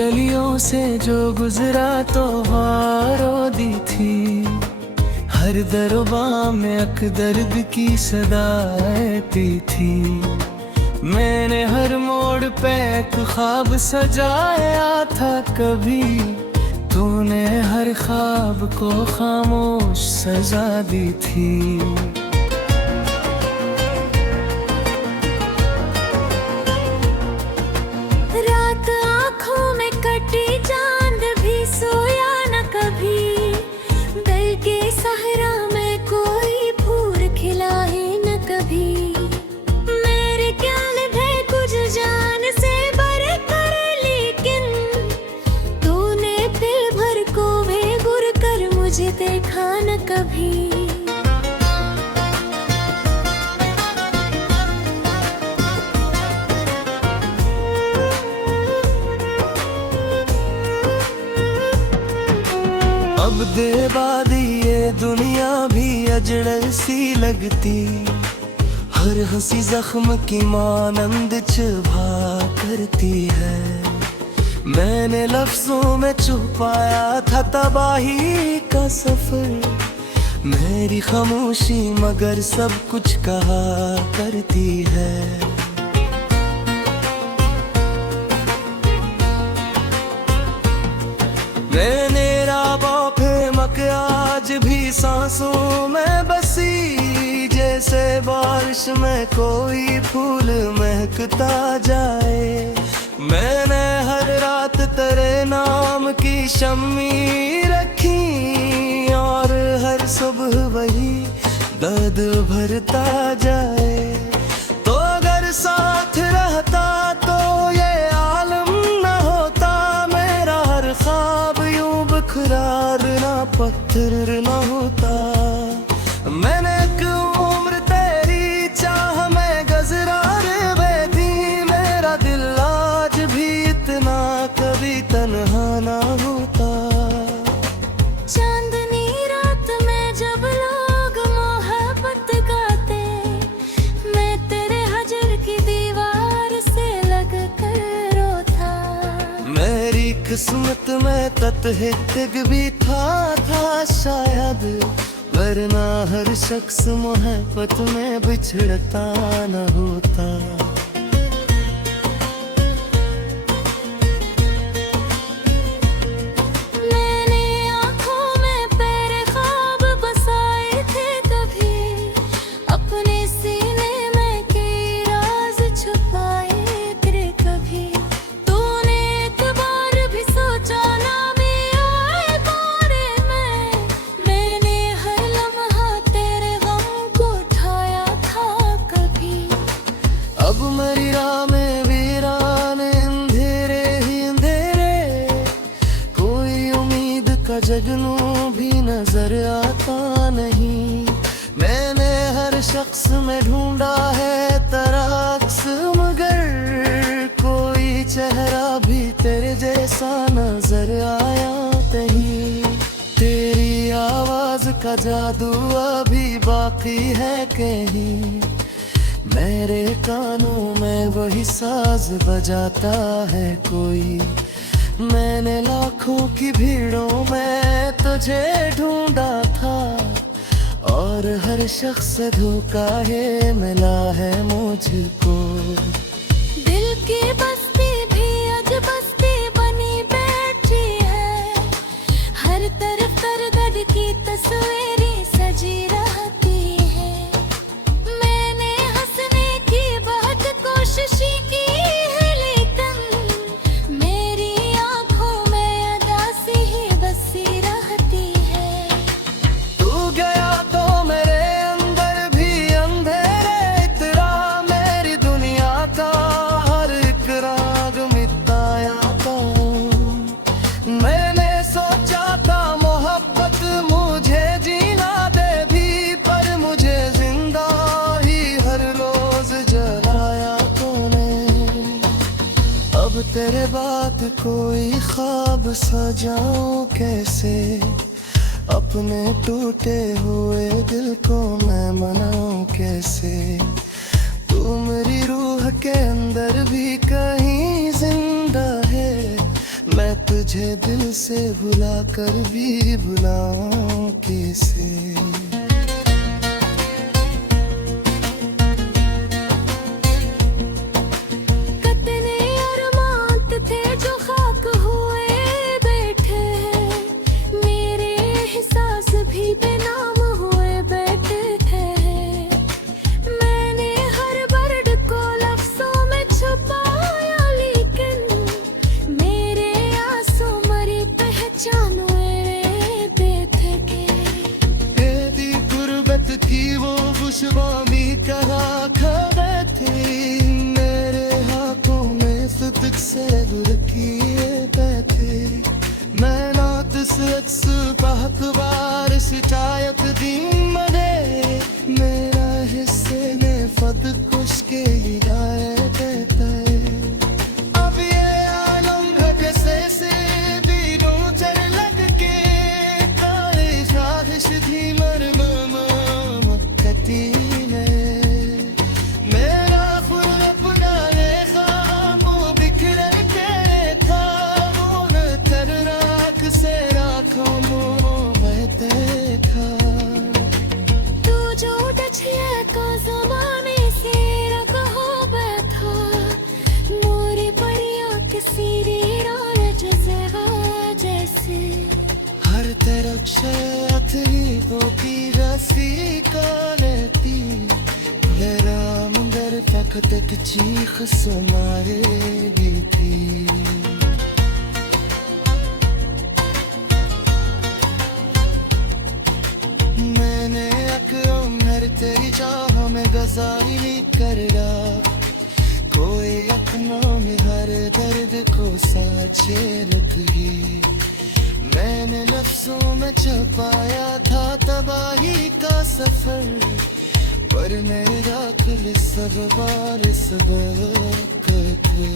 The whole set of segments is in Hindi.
गलियों से जो गुजरा तो रो दी थी। हर दरबा में अकदर्द की सदा रहती थी। मैंने हर मोड़ पे एक ख्वाब सजाया था कभी, तूने हर ख्वाब को खामोश सजा दी थी। मुझे देखा न कभी। अब दे बाद ये दुनिया भी अजड़ सी लगती, हर हंसी जख्म की मानंद चुभा करती है। मैंने लफ्जों में छुपाया था तबाही का सफर, मेरी खामोशी मगर सब कुछ कहा करती है। मैंने राबों पे मक आज भी सांसों में बसी, जैसे बारिश में कोई फूल महकता जाए। मैंने हर रात तेरे नाम की शम्मी रखी, और हर सुबह वही दर्द भरता जाए। तो अगर साथ रहता तो ये आलम न होता, मेरा हर ख्वाब यूं बखरार ना पत्थर न होता। मैंने एक उम्र तेरी चाह में गजरार बेदी, मेरा दिल आज भी इतना कभी तन्हा ना होता। चांदनी रात में जब लोग मोहब्बत गाते, मैं तेरे हजर की दीवार से लग कर रोता। मेरी किस्मत में तत्हिक भी था शायद, वरना हर शख्स मोहब्बत में बिछड़ता न होता। अब मेरी राह में वीरान अंधेरे ही अंधेरे, कोई उम्मीद का जगनू भी नजर आता नहीं। मैंने हर शख्स में ढूंढा है तराक्स, मगर कोई चेहरा भी तेरे जैसा नजर आया नहीं। तेरी आवाज का जादू अभी बाकी है कहीं, मेरे कानों में वही साज बजाता है कोई। मैंने लाखों की भीड़ों में तुझे ढूंढा था, और हर शख्स से धोखा है मिला है मुझको। दिल की बस्ती भी आज बस्ती बनी बैठी है, हर तरफ दर्द की तस्वीरें सजी रहती है। मैंने हंसने की बहुत कोशिश की है, लेकिन मेरी आंखों में उदासी ही बसी रहती है। तू गया तो मेरे अंदर भी अंधेरे इतरा, मेरी दुनिया का हर एक राग मिटाया था। मैंने सोचा था मोहब्बत मुझे जीना देगी, पर मुझे जिंदा ही हर रोज जलाया तूने। अब तेरे बाद कोई ख्वाब सजाऊं कैसे, अपने टूटे हुए दिल को मैं मनाऊं कैसे। तू मेरी रूह के अंदर भी कहीं जिंदा है, कैसे भुला कर भी भुलाऊं कैसे। कितने अरमान थे जो खाक हुए बैठे हैं, मेरे एहसास भी बेनाम हुए बैठे थे। मैंने हर वर्ड को लफ्जों में छुपाया, लेकिन मेरे आंसू मरी पहचान देते के। तेरी गुर्बत की वो खुशबामी कहा खबे थी, मेरे हाथों में सुतक से गुर किए बैठे। मैं नात से पाक बार शिकायत दी मरे, मेरा हिस्से ने फद कुछ के हिदायत देते। अब ये आलम घटे से दिनों चर लग के, काले साजिश थी मरम कती में। मेरा फुल अपना खामों बिखर के था, वो न तर राख से राखों मैं देखा। तू जो डछिया को ज़माने से रख हो बैठा, मोरी परियां किसी रौनक जज़ेवा जैसे। हर तरफ शरीफों की रस्सी का रहती, राम दर फकत एक चीख सुमारेगी थी। मैंने अकरम तेरी चाह में गजारी कर रहा, कोई अपनों में हर दर्द को साचे रखी। मैंने लफ्जों में छुपाया था तबाही का सफर, पर मेरा खुल सब बार सबक थे।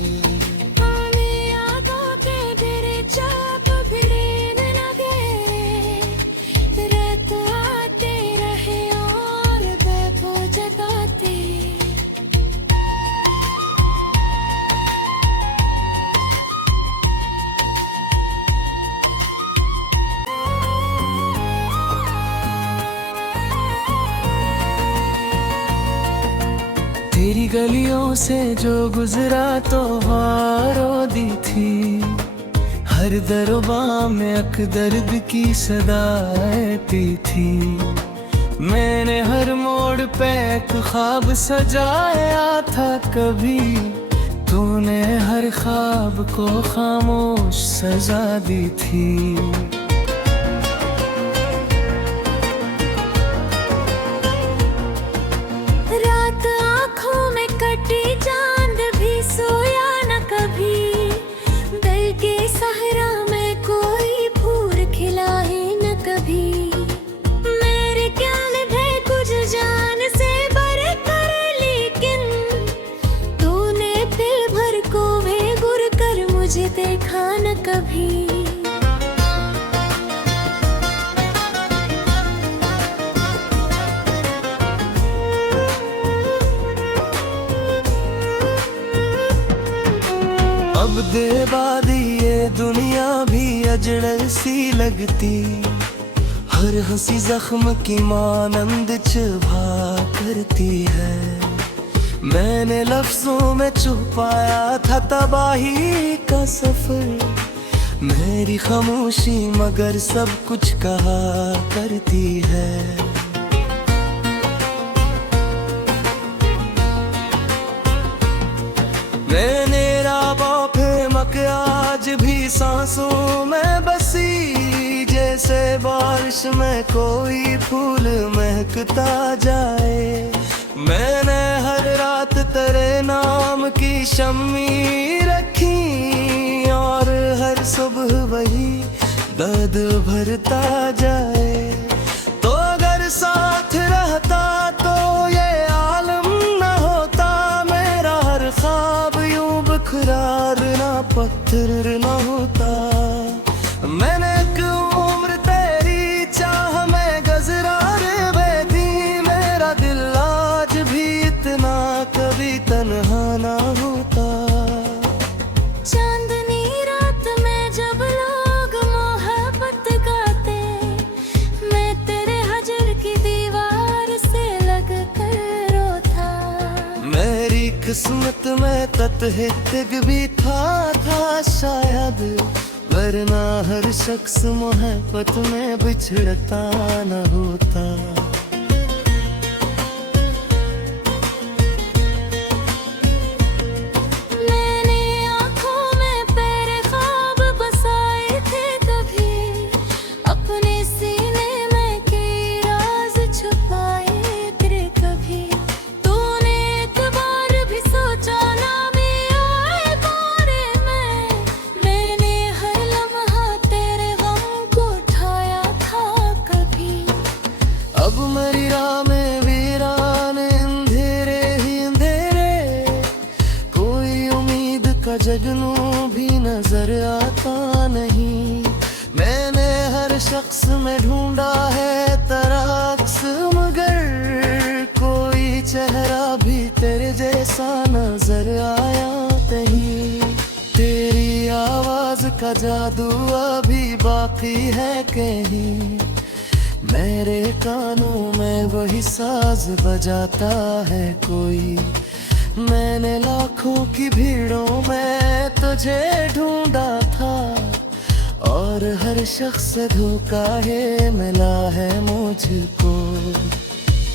हमें यादों के तेरे चाप भिड़ने लगे, रात आते रहे और बेबो जगाते। तेरी गलियों से जो गुजरा तो हारो दी थी, हर दरबा में अक दर्द की सदाएती थी। मैंने हर मोड़ पे एक ख्वाब सजाया था कभी, तूने हर ख्वाब को खामोश सजा दी थी। रात आँखों में कटी चांद भी सोया न कभी, दिल के सहरा में कोई फूल खिला है न कभी। मेरे ख्याल थे कुछ जान से बड़े कर, लेकिन तूने दिल भर को बेगुर कर मुझे देखा न कभी। अब दे बादी ये दुनिया भी अजड़ल सी लगती, हर हंसी जख्म की मानंद चुभा करती है। मैंने लफ्जों में छुपाया था तबाही का सफर, मेरी खामोशी मगर सब कुछ कहा करती है। मैंने राबों पे मक आज भी सांसों में बसी, जैसे बारिश में कोई फूल महकता जाए। मैंने हर रात तेरे नाम की शम्मी रखी, और हर सुबह वही दर्द भरता जाए। तो अगर साथ रहता तो ये आलम न होता, मेरा हर ख्वाब यूं बखरार ना पत्थर न होता। मैंने एक उम्र तेरी चाह में गजरार बैठी, मेरा दिल आज भी इतना कभी तन्हा ना होता। चांदनी रात में जब लोग किस्मत में तत्हित भी था शायद, वरना हर शख्स मोहब्बत में बिछड़ता न होता। मैंने आँखों में तेरे ख्वाब बसाए थे कभी, अपने सीने में कई राज छुपाए तेरे कभी। तूने एक बार भी सोचा ना मैं आए बारे में, मैंने हर लम्हा तेरे गम को उठाया था कभी। अब मेरी राह में वीरान अंधेरे ही अंधेरे, कोई उम्मीद का जगनू भी नजर आता नहीं। मैंने हर शख्स में ढूंढा है तराक्स, मगर कोई चेहरा भी तेरे जैसा नजर आया नहीं। तेरी आवाज का जादू अभी बाकी है कहीं, मेरे कानों में वही साज बजाता है कोई। मैंने लाखों की भीड़ों में तुझे ढूंढा था, और हर शख्स से धोखा है मिला है मुझको।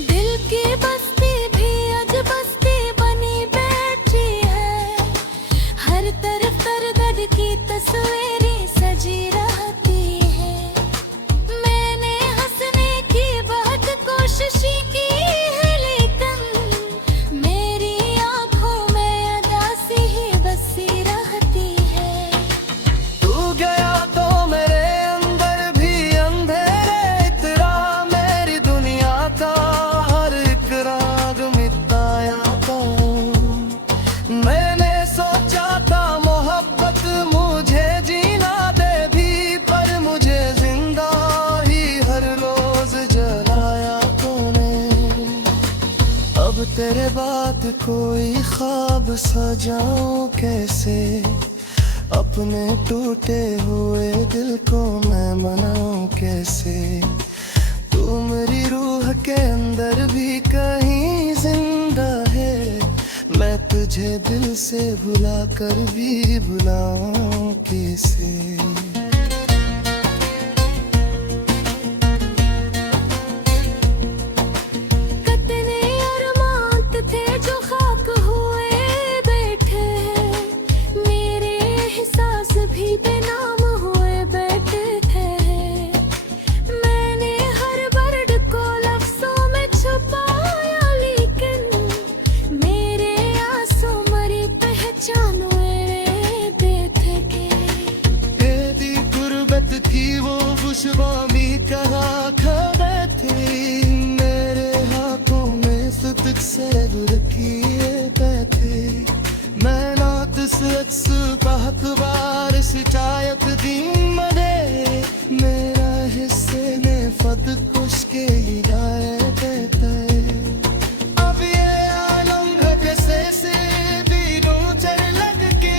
दिल की बस्ती भी आज बस्ती बनी बैठी है, हर तरफ दर्द की तस्वीरें सजी रहती है। मैंने हंसने की बहुत कोशिश की है, लेकिन मेरी आंखों में उदासी ही बसी रहती है। तू गया तो मेरे अंदर भी अंधेरे इतरा, मेरी दुनिया का हर एक राग मिटाया था। मैंने सोचा था मोहब्बत मुझे जीना दे भी, पर मुझे जिंदा ही हर रोज जलाया तूने। अब तेरे बात कोई ख्वाब सजाऊं कैसे, अपने टूटे हुए दिल को मैं मनाऊं कैसे। तू मेरी रूह के अंदर भी कहीं जिंदा है, मैं तुझे दिल से भुला कर भी भुलाऊं कैसे। कितने अरमान थे जो खाक हुए बैठे हैं, मेरे एहसास भी बेनाम हुए बैठे थे। मैंने हर वर्ड को लफ्जों में छुपाया, लेकिन मेरे आंसू मरी पहचान मेरे थे के। तेरी गुर्बत की वो खुशबू भी कहाँ खबे थी, मेरे हाथों में सुतक से गुर किए बैठे। मैं नात सच बहुत बार शिकायत दी मरे, मेरा हिस्से ने फद कुछ के हिदायत देते। अब ये आलम घटे से भी नूचर लग के,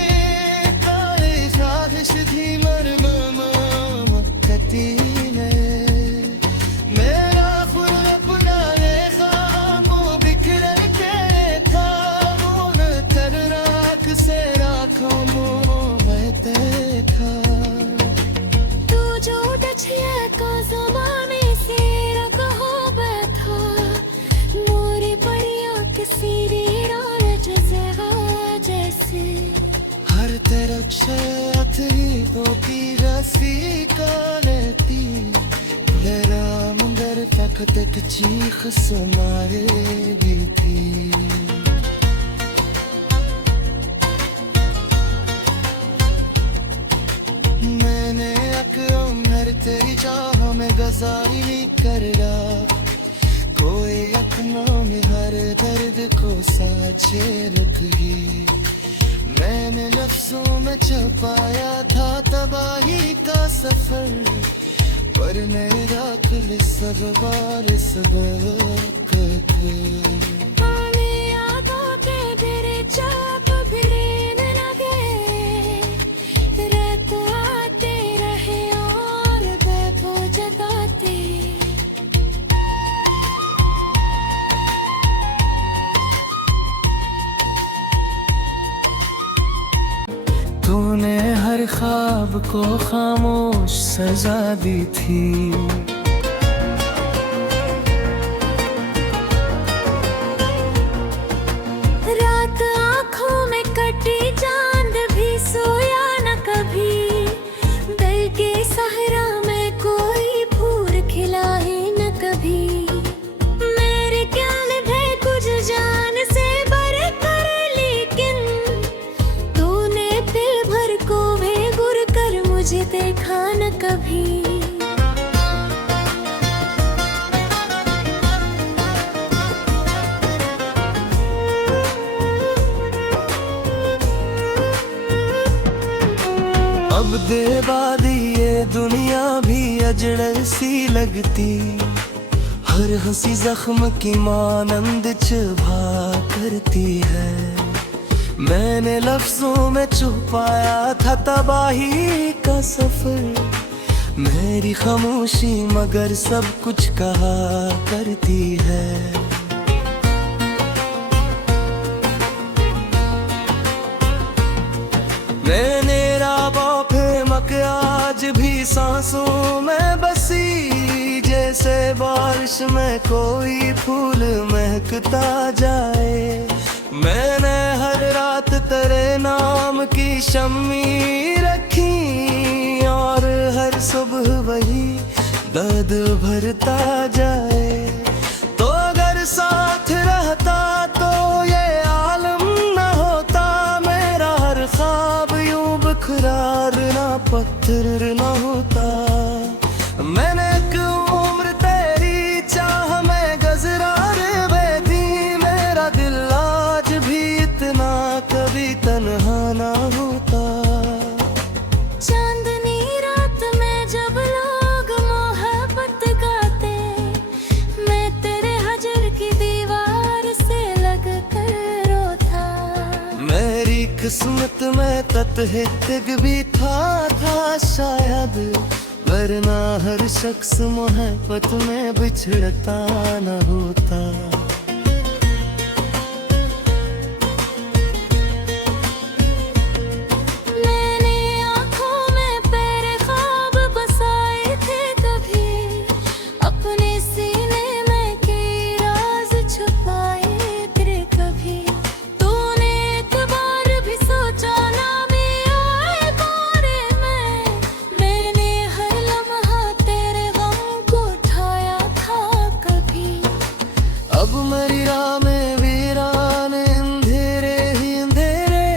काले साजिश थी मरम कती है। मेरा फुल अपना ये ख्वाबों बिखर के था, मुन कर राख से राखों बहते था। तू जो डछिया को ज़माने से रखो बैठा, मोरी परियां किसी वीरान जज़ीरा जैसे। हर तरफ से अथरीबों की रस्सी का रहती, मेरा मंदिर तक तक चीख सुनाए भी थी। मैंने अक्सर तेरी चाह में गजारी कर रहा, कोई अपनों में हर दर्द को साचे रखी। मैंने लफ्जों में छुपाया था तबाही का सफर, पर मेरा दिल सब बार सबक तूने हर ख्वाब को खामोश सजा दी थी। रात आँखों में कटी, चांद भी सोया न कभी। दिल के सहरा में कोई फूल खिला है न कभी। मेरे ख्याल है कुछ जान से बढ़कर, लेकिन तूने दिल भर को बेगुर कर मुझे देखा न कभी। अब देवादी ये दुनिया भी अजड़ल सी लगती, हर हंसी जख्म की मानंद चुभा करती है। मैंने लफ्जों में छुपाया था तबाही का सफर, मेरी खामोशी मगर सब कुछ कहा करती है। मैंने राबों पे मक आज भी सांसों में बसी, जैसे बारिश में कोई फूल महकता जाए। मैंने हर रात तेरे नाम की शम्मी रखी, और हर सुबह वही दर्द भरता जाए। तो अगर साथ रहता तो ये आलम न होता, मेरा हर ख्वाब यूं बखरार ना पत्थर न होता। मैंने एक उम्र तेरी चाह में गजरार बेदी, मेरा दिल आज भी इतना कभी तन्हा ना होता। चांदनी रात में जब लोग मोहब्बत गाते, मैं तेरे हजर की दीवार से लग कर रोता। मेरी किस्मत में तत्हित भी था शायद, वरना हर शख्स मोहब्बत में बिछड़ता न होता। मैंने आँखों में तेरे ख्वाब बसाए थे कभी, अपने सीने में कई राज छुपाए तेरे कभी। तूने एक बार भी सोचा ना मैं आए बारे में, मैंने हर लम्हा तेरे गम को उठाया था कभी। अब मेरी राह में वीरान अंधेरे ही अंधेरे,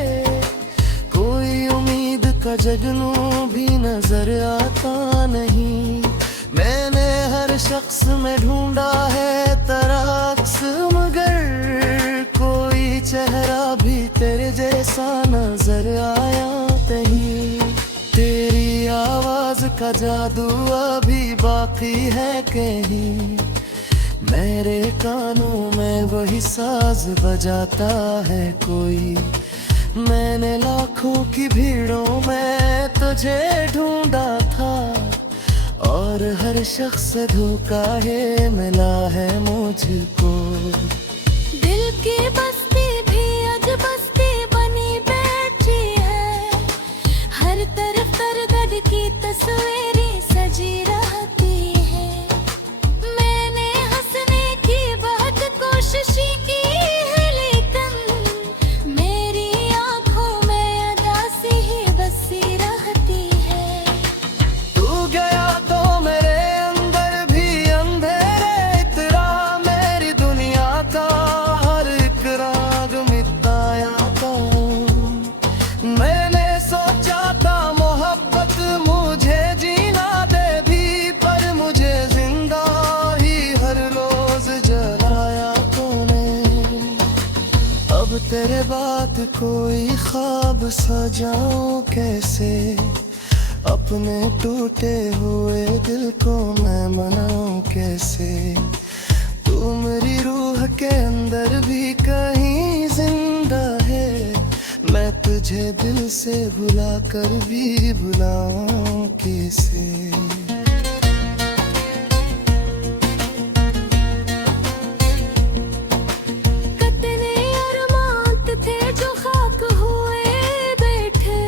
कोई उम्मीद का जगनू भी नजर आता नहीं। मैंने हर शख्स में ढूंढा है तराक्स, मगर कोई चेहरा भी तेरे जैसा नजर आया नहीं। तेरी आवाज का जादू अभी बाकी है कहीं, मेरे कानों में वही साज बजाता है कोई। मैंने लाखों की भीड़ों में तुझे ढूंढा था, और हर शख्स से धोखा है मिला है मुझको। दिल की बस्ती भी आज बस्ती बनी बैठी है, हर तरफ तरगद की तस्वीरें सजी रहती है। मैंने हंसने की बहुत कोशिश की है, लेकिन मेरी आंखों में उदासी ही बसी रहती है। तू गया तो मेरे अंदर भी अंधेरे इतरा, मेरी दुनिया का हर एक राग मिटाया था। मैंने सोचा था मोहब्बत मुझे जीना देगी, पर मुझे जिंदा ही हर रोज जलाया तूने। अब तेरे बाद कोई ख्वाब सजाऊं कैसे, अपने टूटे हुए दिल को मैं मनाऊं कैसे। तू मेरी रूह के अंदर भी कहीं जिंदा है, मैं तुझे दिल से भुला कर भी भुलाऊं कैसे। कितने अरमान थे जो खाक हुए बैठे,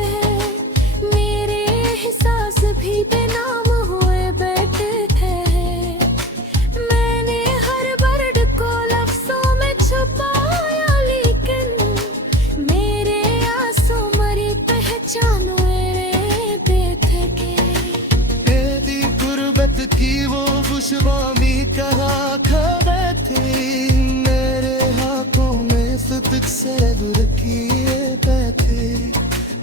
से गुर किए बैठे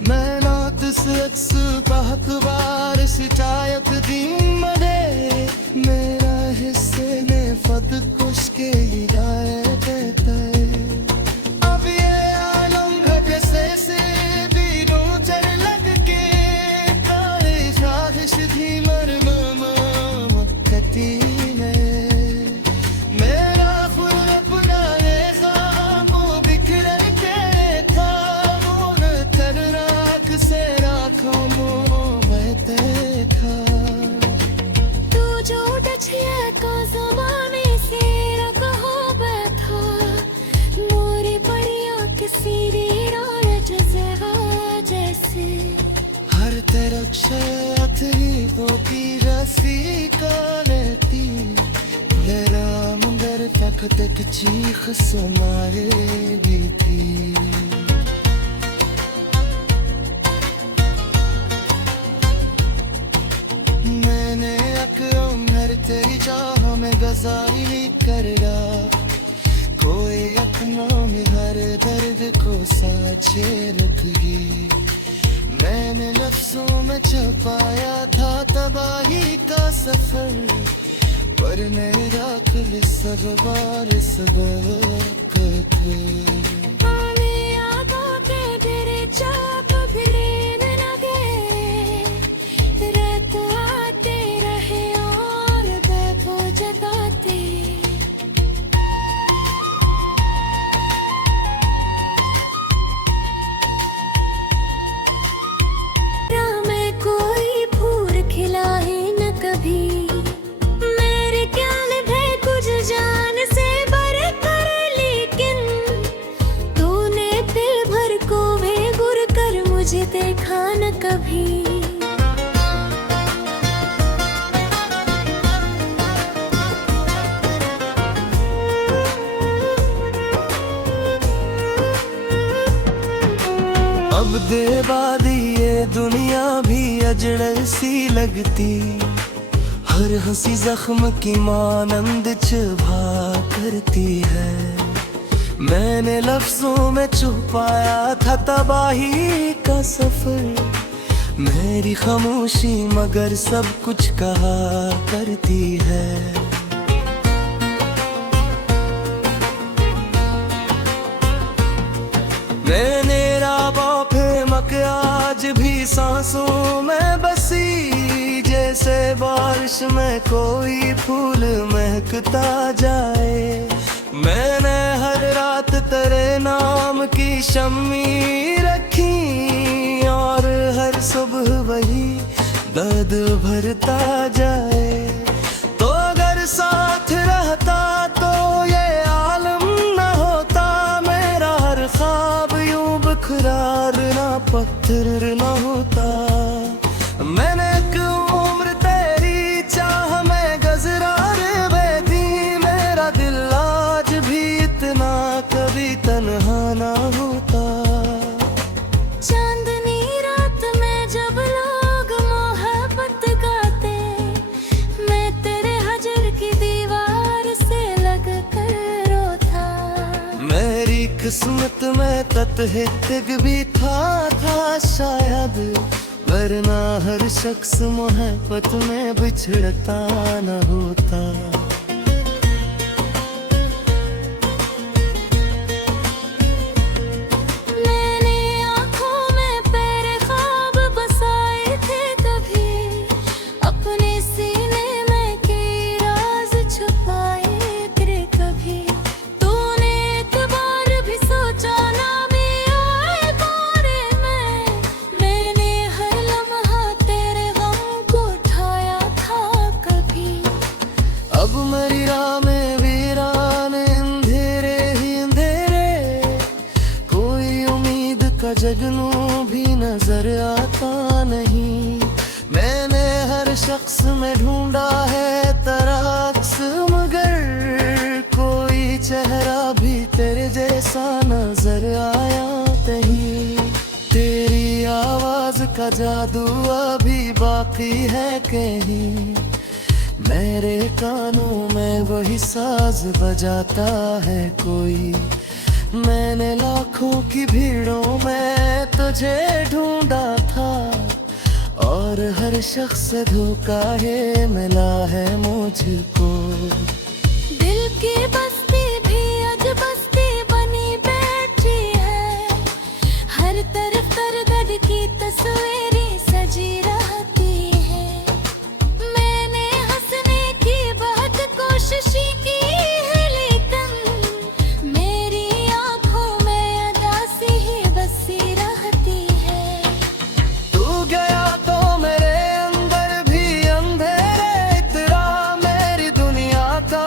मैं नात से अक्स अखबार शिकायत दी मरे मेरा हिस्से में फद कुछ के हिदायत है अब ये आलम घटे से बीनों चर लग के काले शाहिश धी मरम कती है मेरा फुल अपना ये ख्वाबों बिखर के था मोन तर राख से राखों मैं देखा तू जो डछिया को ज़माने से रखो बैठा मोरी परिया किसी राय जज़रा जैसे हर तरफ शयथी वो की रसी कालती मेरा मुंदर तक तक चीख सुमारे भी थी मैंने अक्सर तेरी चाह में गजारी कर कोई अपनों में हर दर्द को साचे रखी मैंने लफ्जों में छुपाया था तबाही का सफर पर मेरा कुल सब बार सबक थे हमें आगों के डरे चाप भिड़ने लगे रात आते रहे और बेबो जगाते में कोई फूल खिलाए न कभी मेरे ख्याल है कुछ जान से बर कर लेकिन तूने दिल भर को बेगुर कर मुझे देखा न कभी अब दे बाद ये दुनिया भी अजड़ सी लगती हर हंसी जख्म की मानंद चुभा करती है मैंने लफ्जों में छुपाया था तबाही का सफर मेरी खामोशी मगर सब कुछ कहा करती है मैंने राबा फेमक आज भी सांसों में बसी जैसे बारिश में कोई फूल महकता जाए मैंने हर रात तेरे नाम की शम्मी रखी और हर सुबह वही दर्द भरता जाए तो अगर साथ रहता तो ये आलम न होता मेरा हर ख्वाब यूं बखरार ना पत्थर न होता मैंने एक उम्र तेरी चाह में गजरार बेदी मेरा दिल आज भी इतना कभी तन्हा ना होता चांदनी रात में जब लोग मोहब्बत गाते मैं तेरे हजर की दीवार से लग कर रोता मेरी किस्मत में तत्हिक भी था शायद वरना हर शख्स मोहब्बत में बिछड़ता न होता मैंने आँखों में तेरे ख्वाब बसाए थे कभी अपने सीने में के राज छुपाए तेरे कभी तूने एक बार भी सोचा ना भी आए बारे में मैंने हर लम्हा तेरे गम को उठाया था कभी अब मेरी राह में वीरान अंधेरे ही अंधेरे कोई उम्मीद का जगनू भी नजर आता नहीं मैंने हर शख्स में ढूंढा है तराक्स मगर कोई चेहरा भी तेरे जैसा नजर आया नहीं तेरी आवाज का जादू अभी बाकी है कहीं मेरे कानों में वही साज बजाता है कोई मैंने लाखों की भीड़ों में तुझे ढूंढा था, और हर शख्स से धोखा है मिला है मुझको। दिल की बस्ती भी आज बस्ती बनी बैठी है, हर तरफ दर्द की तस्वीरें सजी रहती है। मैंने हंसने की बहुत कोशिश की है, लेकिन मेरी आंखों में उदासी ही बसी रहती है। तू गया तो मेरे अंदर भी अंधेरे इतरा, मेरी दुनिया का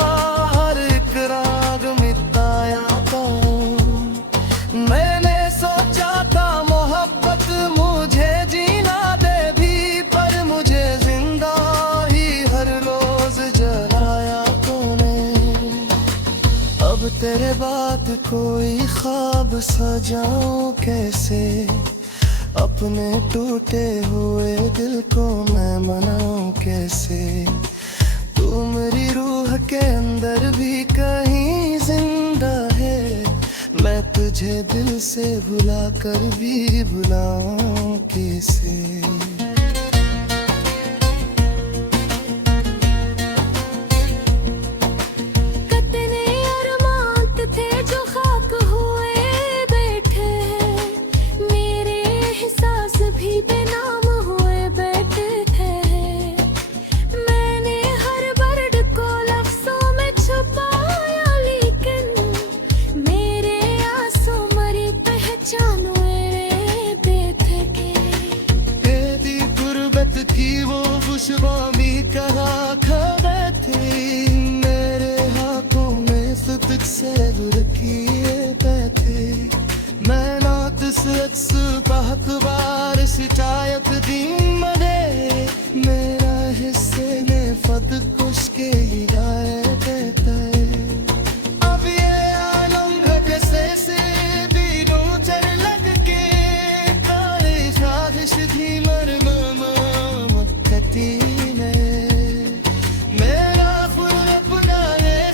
हर एक राग मिटाया था। मैंने सोचा था मोहब्बत मुझे जीना दे भी, पर मुझे जिंदा ही हर रोज जलाया तूने। अब तेरे बाद कोई ख्वाब सजाऊं कैसे, अपने टूटे हुए दिल को मैं मनाऊं कैसे। तू मेरी रूह के अंदर भी कहीं जिंदा है, मैं तुझे दिल से भुला कर भी भुलाऊं कैसे। कितने अरमान थे जो खाक हुए बैठे हैं, मेरे एहसास भी बेनाम हुए बैठे थे। मैंने हर वर्ड को लफ्जों में छुपाया, लेकिन मेरे आंसू मरी पहचान मेरे बेथके। तेरी गुर्बत की वो खुशबू भी कहा खबे थी, मेरे हाथों में सुतक से गुर किए बैठे। मैं नात से बात बार शिकायत दी मरे, मेरा हिस्से में फद कुछ के हिदायत देता है। अब ये आलम घटे से दिनों चर लग के, काले साजिश थी मरम मक्कती में। मेरा फुल अपना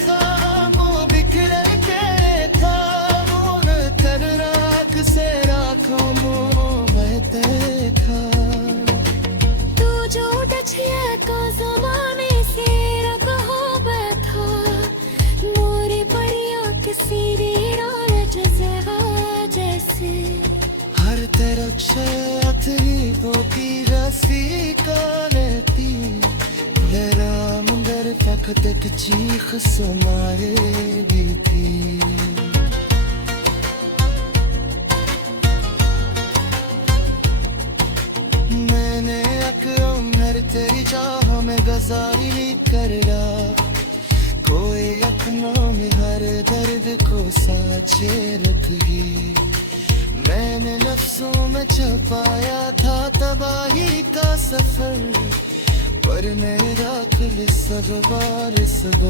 खामों बिखर के था, मुन कर राख से राखों बहते था। तू जो डछिया का ज़माने से रब हो बैठा, मोरी परियां किसी वीरान जज़ेरा जैसे। हर तरफ शरीफों की रस्सी का रहती, मेरा मुंदर फकत एक चीख सुमारे भी थी। मैंने अक्सर तेरी चाह में गजारी कर रहा, कोई अपनों में हर दर्द को साचे रख ली। मैंने लफ्जों में छुपाया था तबाही का सफर, पर मेरा दिल सब बार सब